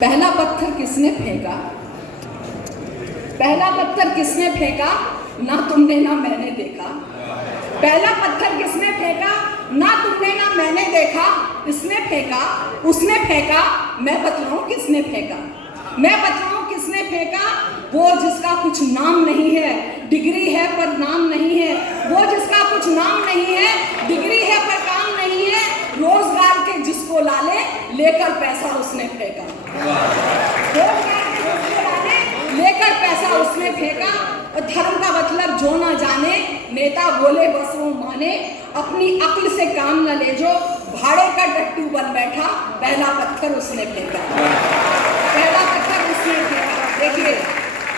पहला पत्थर किसने फेंका? पहला पत्थर किसने फेंका? ना तुमने ना मैंने देखा। पहला पत्थर किसने फेंका? ना तुमने ना मैंने देखा। इसने फेंका, उसने फेंका, मैं बतलाऊं किसने फेंका? मैं बतलाऊं किसने फेंका? वो जिसका कुछ नाम नहीं है, डिग्री है पर नाम नहीं है। वो जिसका कुछ नाम नहीं है, डिग्री है पर काम नहीं है। रोजगार के जिसको लाले, लेकर पैसा उसने फेंका। रोजगार के जिसको लाले, लेकर पैसा उसने फेंका। और धर्म का मतलब जो ना जाने, नेता बोले बस वो माने। अपनी अक्ल से काम न ले जो, भाड़े का टट्टू बन बैठा। पहला पत्थर उसने फेंका। पहला पत्थर उसने फेंका। देखिए,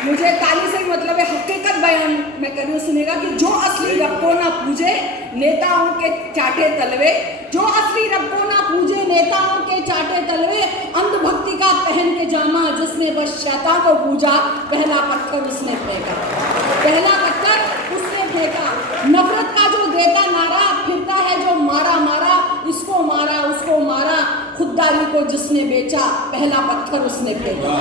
मुझे ताली से मतलब है, हकीकत बयान मैं करूँ सुनेगा कि जो असली रब को ना पूजे, नेताओं के चाटे तलवे। जो असली रब को ना पूजे, नेताओं के चाटे तलवे। अंधभक्ति का पहन के जामा, जिसने बस शैतान को पूजा। पहला पत्थर उसने फेंका। पहला पत्थर उसने फेंका। नफरत का जो देता नारा, फिरता है जो मारा मारा। इसको मारा, उसको मारा, खुददारी को जिसने बेचा। पहला पत्थर उसने फेंका।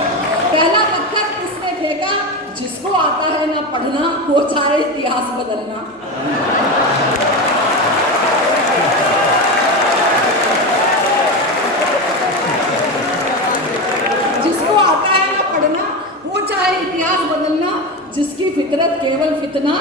पहला पत्थर उसने फेंका। जिसको आता है ना पढ़ना, वो चाहे इतिहास बदलना। जिसको आता है ना पढ़ना, वो चाहे इतिहास बदलना। जिसकी फितरत केवल फितना,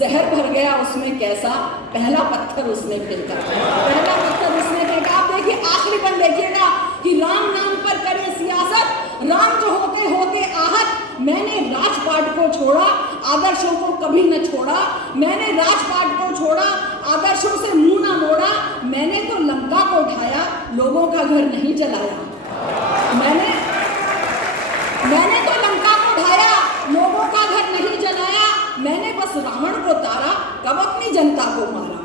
जहर भर गया उसमें कैसा। पहला पत्थर उसने फेंका। पहला पत्थर उसने फेंका। आप देखिए, आखिरी बन देखिएगा कि राम नाम पर करे सियासत। राम जो होते होते आहत। मैंने राजपाट को छोड़ा, आदर्शों को कभी न छोड़ा। मैंने राजपाट को छोड़ा, आदर्शों से मुंह न मोड़ा। मैंने तो लंका को ढाया, लोगों का घर नहीं जलाया। मैंने तो लंका को ढाया, लोगों का घर नहीं जलाया। मैंने बस रावण को तारा, कब अपनी जनता को मारा।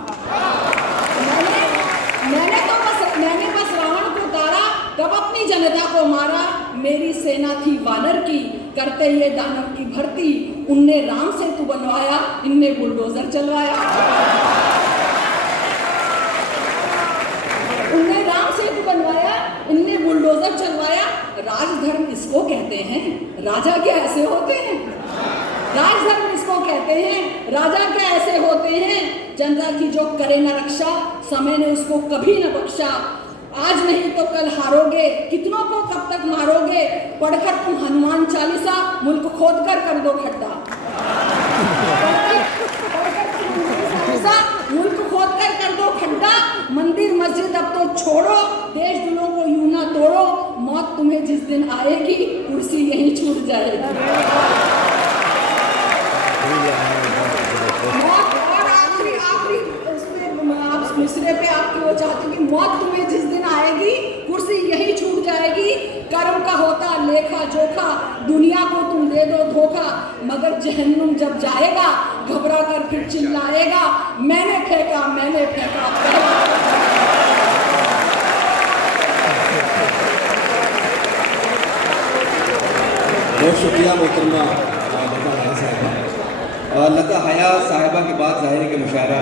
मैंने बस रावण को तारा, कब अपनी जनता को मारा। मेरी सेना थी वानर की, करते ये दानव की भर्ती। उनने राम सेतु बनवाया, इनने बुलडोजर चलवाया। उनने राम सेतु बनवाया, इनने बुलडोजर चलवाया। राजधर्म इसको कहते हैं, राजा क्या ऐसे होते हैं? राजधर्म इसको कहते हैं, राजा क्या ऐसे होते हैं? जनता की जो करे न रक्षा, समय ने उसको कभी न बख्शा। आज नहीं तो कल हारोगे, कितनों को कब तक मारोगे। पढ़कर तुम हनुमान चालीसा, मुल्क खोद कर दो खड्डा। मुल्क खोद कर दो खड्डा। मंदिर मस्जिद अब तो छोड़ो, देश दिलों को यूं ना तोड़ो। मौत तुम्हें जिस दिन आएगी, कुर्सी यहीं छूट जाएगी। मौत और आखिरी मिसरे पे आपकी वो चाहती कि मौत तुम्हें जिस दिन आएगी, कुर्सी यही छूट जाएगी। कर्म का होता लेखा जोखा, दुनिया को तुम दे दो धोखा। मगर जहन्नुम जब जाएगा, घबरा कर फिर चिल्लाएगा, मैंने फेंका, मैंने फेंका। बहुत शुक्रिया मोहतरमा लता हया साहिबा। लता हया साहिबा के बाद ज़ाहिर है कि मुशायरा